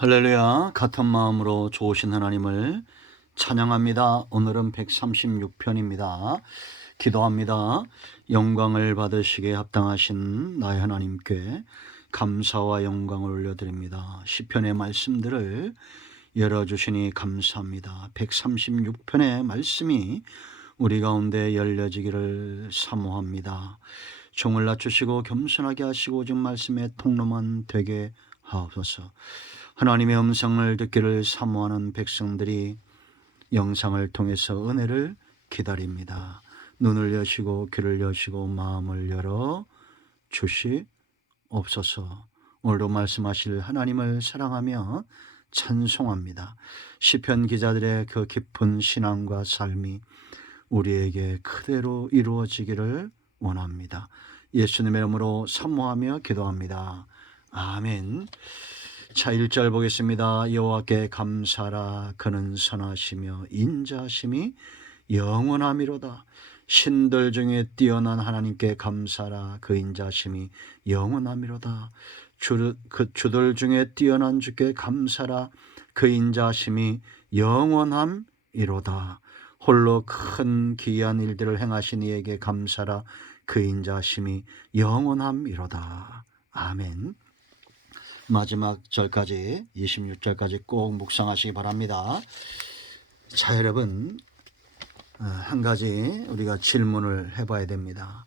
할렐루야. 같은 마음으로 좋으신 하나님을 찬양합니다. 오늘은 136편입니다. 기도합니다. 영광을 받으시기에 합당하신 나의 하나님께 감사와 영광을 올려드립니다. 시편의 말씀들을 열어주시니 감사합니다. 136편의 말씀이 우리 가운데 열려지기를 사모합니다. 종을 낮추시고 겸손하게 하시고 오직 말씀의 통로만 되게 하옵소서. 하나님의 음성을 듣기를 사모하는 백성들이 영상을 통해서 은혜를 기다립니다. 눈을 여시고 귀를 여시고 마음을 열어 주시옵소서. 오늘도 말씀하실 하나님을 사랑하며 찬송합니다. 시편 기자들의 그 깊은 신앙과 삶이 우리에게 그대로 이루어지기를 원합니다. 예수님의 이름으로 사모하며 기도합니다. 아멘. 자, 1절 보겠습니다. 여호와께 감사라. 그는 선하시며 인자하심이 영원함이로다. 신들 중에 뛰어난 하나님께 감사라. 그 인자하심이 영원함이로다. 주들 중에 뛰어난 주께 감사라. 그 인자하심이 영원함이로다. 홀로 큰 기이한 일들을 행하신 이에게 감사라. 그 인자하심이 영원함이로다. 아멘. 마지막 절까지 26절까지 꼭 묵상하시기 바랍니다. 자, 여러분, 한 가지 우리가 질문을 해봐야 됩니다.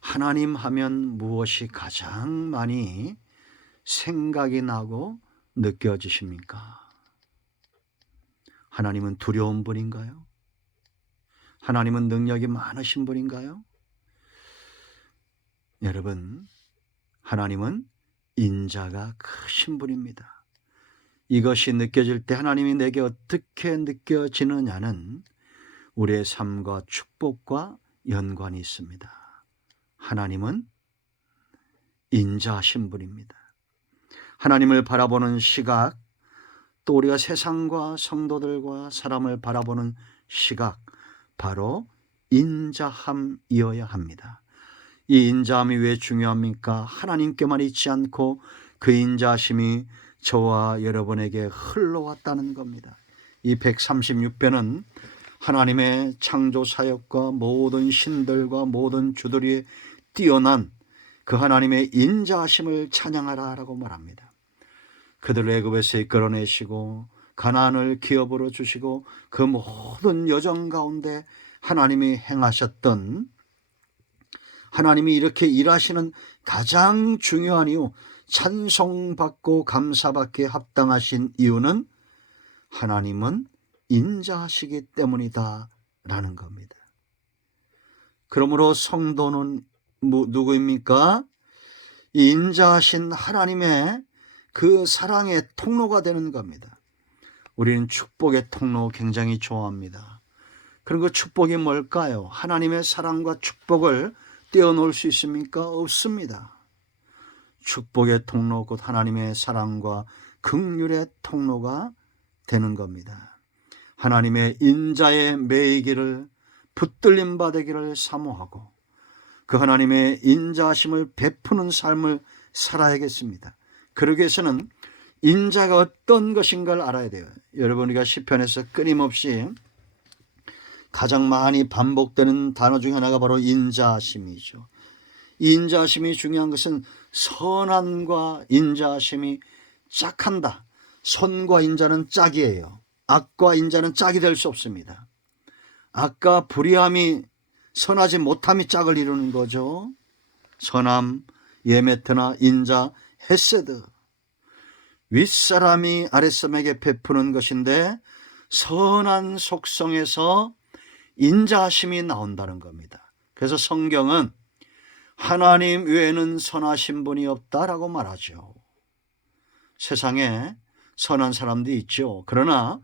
하나님 하면 무엇이 가장 많이 생각이 나고 느껴지십니까? 하나님은 두려운 분인가요? 하나님은 능력이 많으신 분인가요? 여러분, 하나님은 인자가 크신 분입니다. 이것이 느껴질 때 하나님이 내게 어떻게 느껴지느냐는 우리의 삶과 축복과 연관이 있습니다. 하나님은 인자하신 분입니다. 하나님을 바라보는 시각, 또 우리가 세상과 성도들과 사람을 바라보는 시각, 바로 인자함이어야 합니다. 이 인자함이 왜 중요합니까? 하나님께만 있지 않고 그 인자하심이 저와 여러분에게 흘러왔다는 겁니다. 이 136편은 하나님의 창조 사역과 모든 신들과 모든 주들이 뛰어난 그 하나님의 인자하심을 찬양하라라고 말합니다. 그들을 애굽에서 이끌어내시고 가나안을 기업으로 주시고 그 모든 여정 가운데 하나님이 행하셨던, 하나님이 이렇게 일하시는 가장 중요한 이유, 찬송받고 감사받기에 합당하신 이유는 하나님은 인자하시기 때문이다 라는 겁니다. 그러므로 성도는 누구입니까? 이 인자하신 하나님의 그 사랑의 통로가 되는 겁니다. 우리는 축복의 통로 굉장히 좋아합니다. 그럼 그 축복이 뭘까요? 하나님의 사랑과 축복을 떼어놓을 수 있습니까? 없습니다. 축복의 통로, 곧 하나님의 사랑과 긍휼의 통로가 되는 겁니다. 하나님의 인자에 매이기를, 붙들림 받기를 사모하고 그 하나님의 인자하심을 베푸는 삶을 살아야겠습니다. 그러기 위해서는 인자가 어떤 것인가를 알아야 돼요. 여러분, 우리가 시편에서 끊임없이 가장 많이 반복되는 단어 중에 하나가 바로 인자하심이죠. 인자하심이 중요한 것은 선함과 인자하심이 짝한다. 선과 인자는 짝이에요. 악과 인자는 짝이 될 수 없습니다. 악과 불의함이, 선하지 못함이 짝을 이루는 거죠. 선함, 예메트나 인자, 헤세드. 윗사람이 아랫사람에게 베푸는 것인데 선한 속성에서 인자하심이 나온다는 겁니다. 그래서 성경은 하나님 외에는 선하신 분이 없다라고 말하죠. 세상에 선한 사람도 있죠. 그러나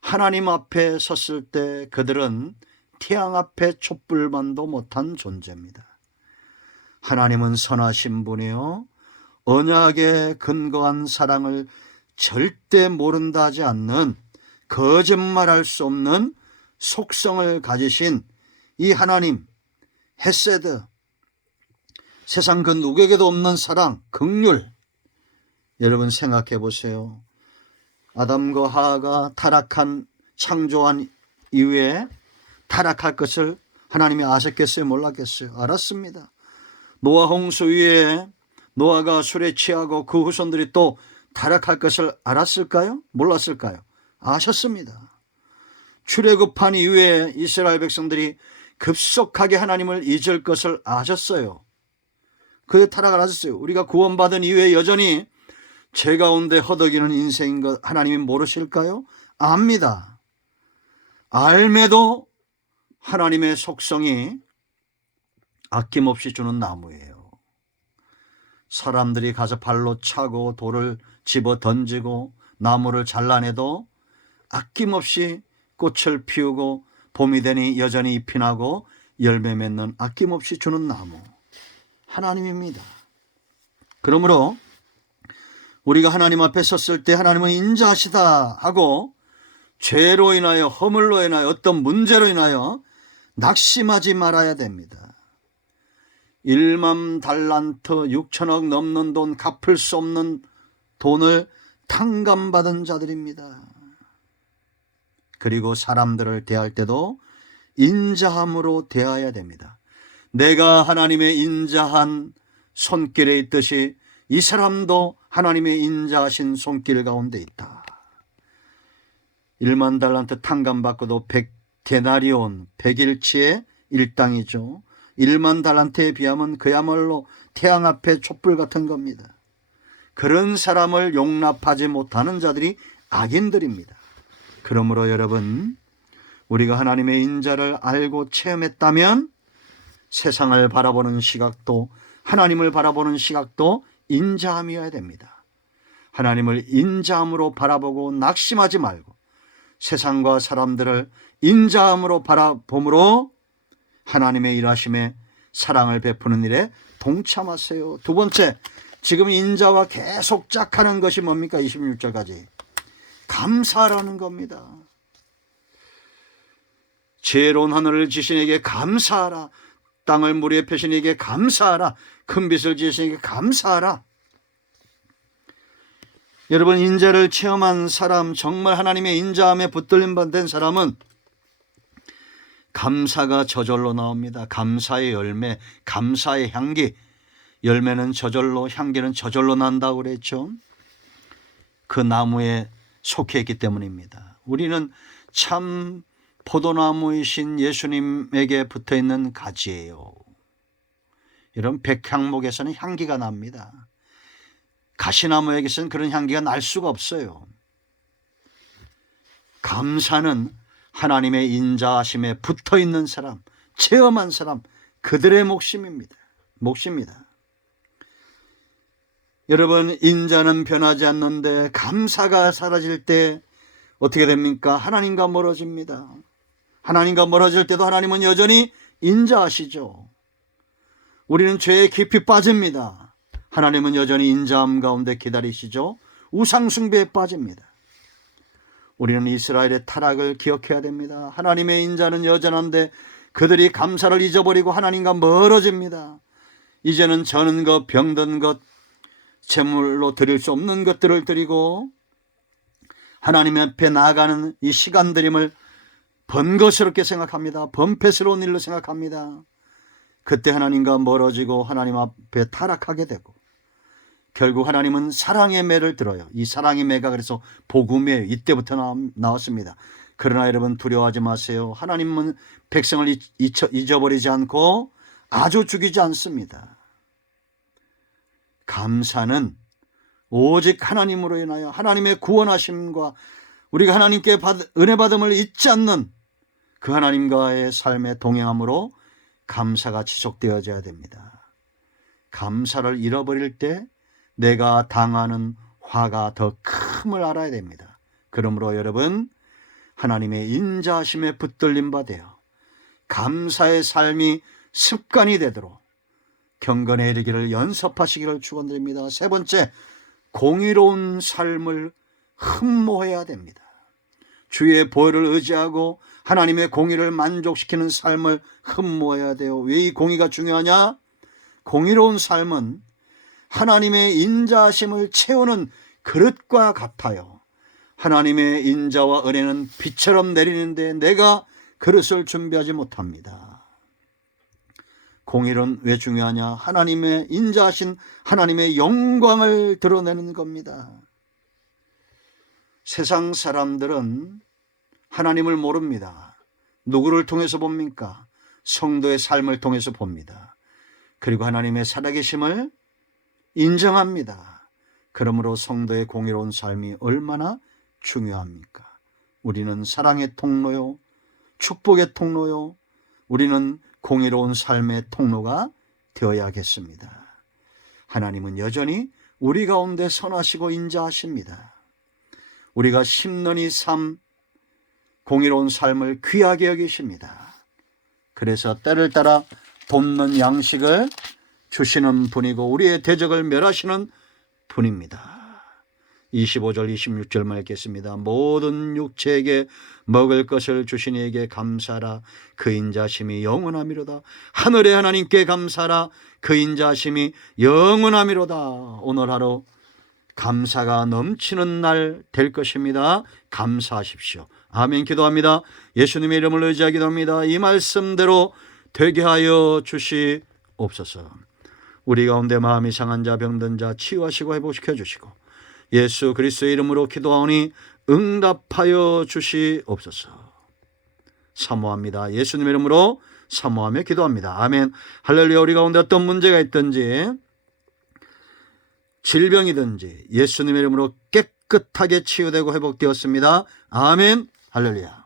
하나님 앞에 섰을 때 그들은 태양 앞에 촛불만도 못한 존재입니다. 하나님은 선하신 분이요, 언약에 근거한 사랑을 절대 모른다 하지 않는, 거짓말할 수 없는 속성을 가지신 이 하나님, 헤세드, 세상 그 누구에게도 없는 사랑, 긍휼. 여러분 생각해 보세요. 아담과 하와가 타락한 창조한 이후에 타락할 것을 하나님이 아셨겠어요? 몰랐겠어요? 알았습니다. 노아 홍수 위에 노아가 술에 취하고 그 후손들이 또 타락할 것을 알았을까요? 몰랐을까요? 아셨습니다. 출애굽한 이후에 이스라엘 백성들이 급속하게 하나님을 잊을 것을 아셨어요. 그 타락을 아셨어요. 우리가 구원받은 이후에 여전히 죄 가운데 허덕이는 인생인 것 하나님이 모르실까요? 압니다. 알매도 하나님의 속성이 아낌없이 주는 나무예요. 사람들이 가서 발로 차고 돌을 집어 던지고 나무를 잘라내도 아낌없이 꽃을 피우고 봄이 되니 여전히 잎이 나고 열매 맺는 아낌없이 주는 나무 하나님입니다. 그러므로 우리가 하나님 앞에 섰을 때 하나님은 인자하시다 하고 죄로 인하여 허물로 인하여 어떤 문제로 인하여 낙심하지 말아야 됩니다. 1만 달란트 6천억 넘는 돈 갚을 수 없는 돈을 탕감받은 자들입니다. 그리고 사람들을 대할 때도 인자함으로 대해야 됩니다. 내가 하나님의 인자한 손길에 있듯이 이 사람도 하나님의 인자하신 손길 가운데 있다. 1만 달란트 탕감받고도 100데나리온 100일치의 일당이죠. 1만 달란트에 비하면 그야말로 태양 앞에 촛불 같은 겁니다. 그런 사람을 용납하지 못하는 자들이 악인들입니다. 그러므로 여러분, 우리가 하나님의 인자를 알고 체험했다면 세상을 바라보는 시각도 하나님을 바라보는 시각도 인자함이어야 됩니다. 하나님을 인자함으로 바라보고 낙심하지 말고 세상과 사람들을 인자함으로 바라봄으로 하나님의 일하심에 사랑을 베푸는 일에 동참하세요. 두 번째, 지금 인자와 계속 짝하는 것이 뭡니까? 26절까지 감사하라는 겁니다. 지혜로운 하늘을 지신에게 감사하라. 땅을 물에 펴신에게 감사하라. 큰 빛을 지으신에게 감사하라. 여러분, 인자를 체험한 사람, 정말 하나님의 인자함에 붙들림 받은 사람은 감사가 저절로 나옵니다. 감사의 열매, 감사의 향기. 열매는 저절로, 향기는 저절로 난다고 그랬죠. 그 나무에 속해 있기 때문입니다. 우리는 참 포도나무이신 예수님에게 붙어있는 가지예요. 이런 백향목에서는 향기가 납니다. 가시나무에게서는 그런 향기가 날 수가 없어요. 감사는 하나님의 인자하심에 붙어있는 사람, 체험한 사람, 그들의 몫입니다. 여러분, 인자는 변하지 않는데 감사가 사라질 때 어떻게 됩니까? 하나님과 멀어집니다. 하나님과 멀어질 때도 하나님은 여전히 인자하시죠. 우리는 죄에 깊이 빠집니다. 하나님은 여전히 인자함 가운데 기다리시죠. 우상숭배에 빠집니다. 우리는 이스라엘의 타락을 기억해야 됩니다. 하나님의 인자는 여전한데 그들이 감사를 잊어버리고 하나님과 멀어집니다. 이제는 저는 것, 병든 것, 제물로 드릴 수 없는 것들을 드리고 하나님 앞에 나아가는 이 시간들임을 번거스럽게 생각합니다. 번패스러운 일로 생각합니다. 그때 하나님과 멀어지고 하나님 앞에 타락하게 되고 결국 하나님은 사랑의 매를 들어요. 이 사랑의 매가 그래서 복음이에요. 이때부터 나왔습니다. 그러나 여러분, 두려워하지 마세요. 하나님은 백성을 잊어버리지 않고 아주 죽이지 않습니다. 감사는 오직 하나님으로 인하여 하나님의 구원하심과 우리가 하나님께 은혜 받음을 잊지 않는 그 하나님과의 삶의 동행함으로 감사가 지속되어져야 됩니다. 감사를 잃어버릴 때 내가 당하는 화가 더 큼을 알아야 됩니다. 그러므로 여러분, 하나님의 인자하심에 붙들림 받아요. 감사의 삶이 습관이 되도록 경건에 이르기를 연습하시기를 축원드립니다. 세 번째, 공의로운 삶을 흠모해야 됩니다. 주의 보혈을 의지하고 하나님의 공의를 만족시키는 삶을 흠모해야 돼요. 왜 이 공의가 중요하냐? 공의로운 삶은 하나님의 인자하심을 채우는 그릇과 같아요. 하나님의 인자와 은혜는 비처럼 내리는데 내가 그릇을 준비하지 못합니다. 공의는 왜 중요하냐? 하나님의 인자하신 하나님의 영광을 드러내는 겁니다. 세상 사람들은 하나님을 모릅니다. 누구를 통해서 봅니까? 성도의 삶을 통해서 봅니다. 그리고 하나님의 살아계심을 인정합니다. 그러므로 성도의 공의로운 삶이 얼마나 중요합니까? 우리는 사랑의 통로요, 축복의 통로요, 우리는 공의로운 삶의 통로가 되어야겠습니다. 하나님은 여전히 우리 가운데 선하시고 인자하십니다. 우리가 심는 이 삶, 공의로운 삶을 귀하게 여기십니다. 그래서 때를 따라 돕는 양식을 주시는 분이고 우리의 대적을 멸하시는 분입니다. 25절 26절만 읽겠습니다. 모든 육체에게 먹을 것을 주신 이에게 감사하라. 그 인자심이 영원하미로다. 하늘의 하나님께 감사하라. 그 인자심이 영원하미로다. 오늘 하루 감사가 넘치는 날 될 것입니다. 감사하십시오. 아멘. 기도합니다. 예수님의 이름을 의지하여 기도합니다. 이 말씀대로 되게 하여 주시옵소서. 우리 가운데 마음이 상한 자, 병든 자 치유하시고 회복시켜 주시고 예수 그리스도의 이름으로 기도하오니 응답하여 주시옵소서. 사모합니다. 예수님의 이름으로 사모하며 기도합니다. 아멘. 할렐루야. 우리 가운데 어떤 문제가 있든지 질병이든지 예수님의 이름으로 깨끗하게 치유되고 회복되었습니다. 아멘. 할렐루야.